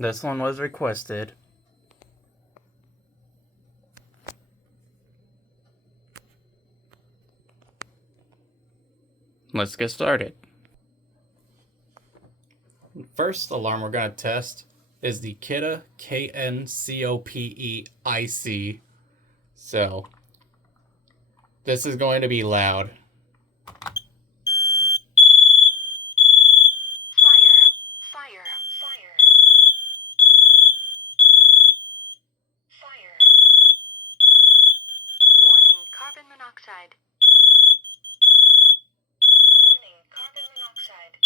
This one was requested. Let's get started. First alarm we're going to test is the Kidde KN-COP-IC. So, this is going to be loud. Carbon monoxide. Warning, carbon monoxide.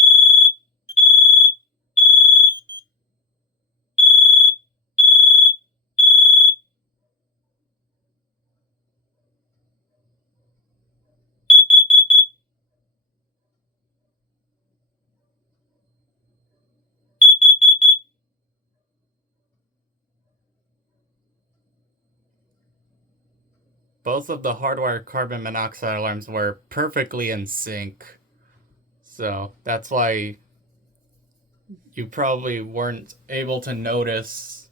Both of the hardwired carbon monoxide alarms were perfectly in sync. So that's why you probably weren't able to notice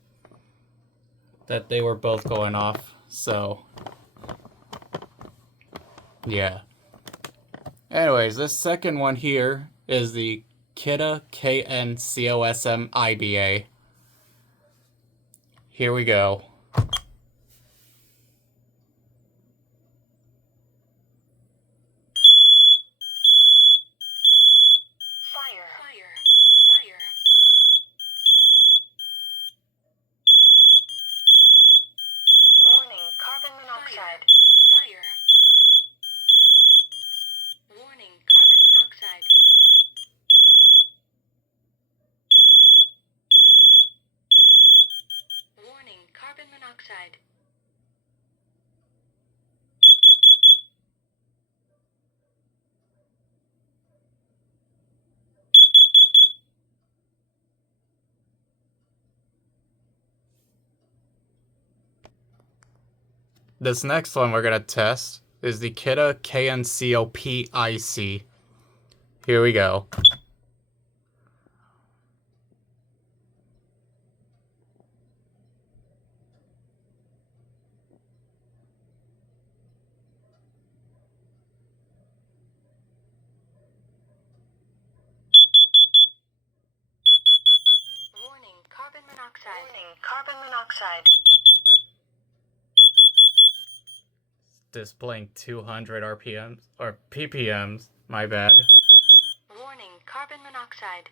that they were both going off. So, yeah. Anyways, this second one here is the Kidde KN-COSM-IBA. Here we go. Carbon monoxide. Fire. Warning, carbon monoxide. Warning, carbon monoxide. This next one we're going to test is the Kidde KN-COP-IC. Here we go. Warning, carbon monoxide. Warning, carbon monoxide. Displaying 200 RPMs, or PPMs, my bad. Warning, carbon monoxide.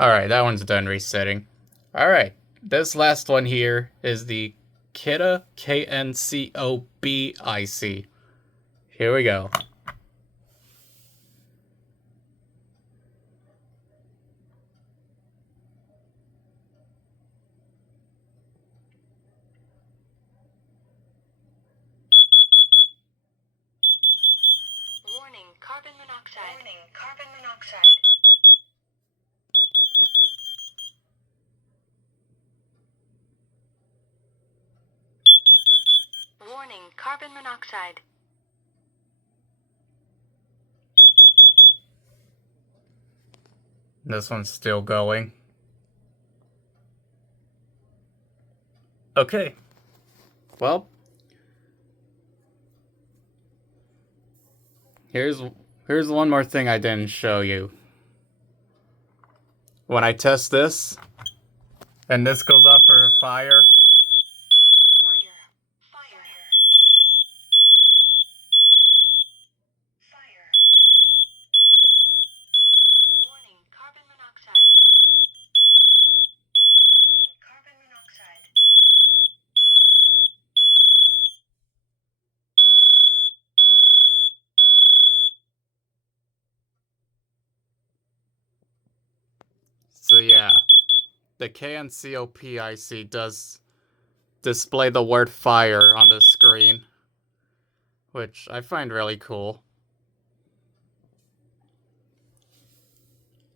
Alright, that one's done resetting. Alright, this last one here is the Kidde KN-COB-IC. Here we go. Warning, carbon monoxide. Warning, carbon monoxide. Warning, carbon monoxide. This one's still going. Okay. Well, here's one more thing I didn't show you. When I test this, and this goes off for fire. Warning, carbon monoxide. Warning, carbon monoxide. So yeah, the KN-COP-IC does display the word fire on the screen, which I find really cool.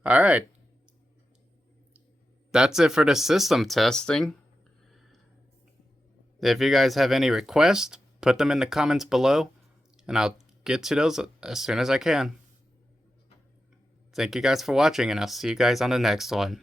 Alright. that's it for the system testing. If you guys have any requests, put them in the comments below, and I'll get to those as soon as I can. Thank you guys for watching, and I'll see you guys on the next one.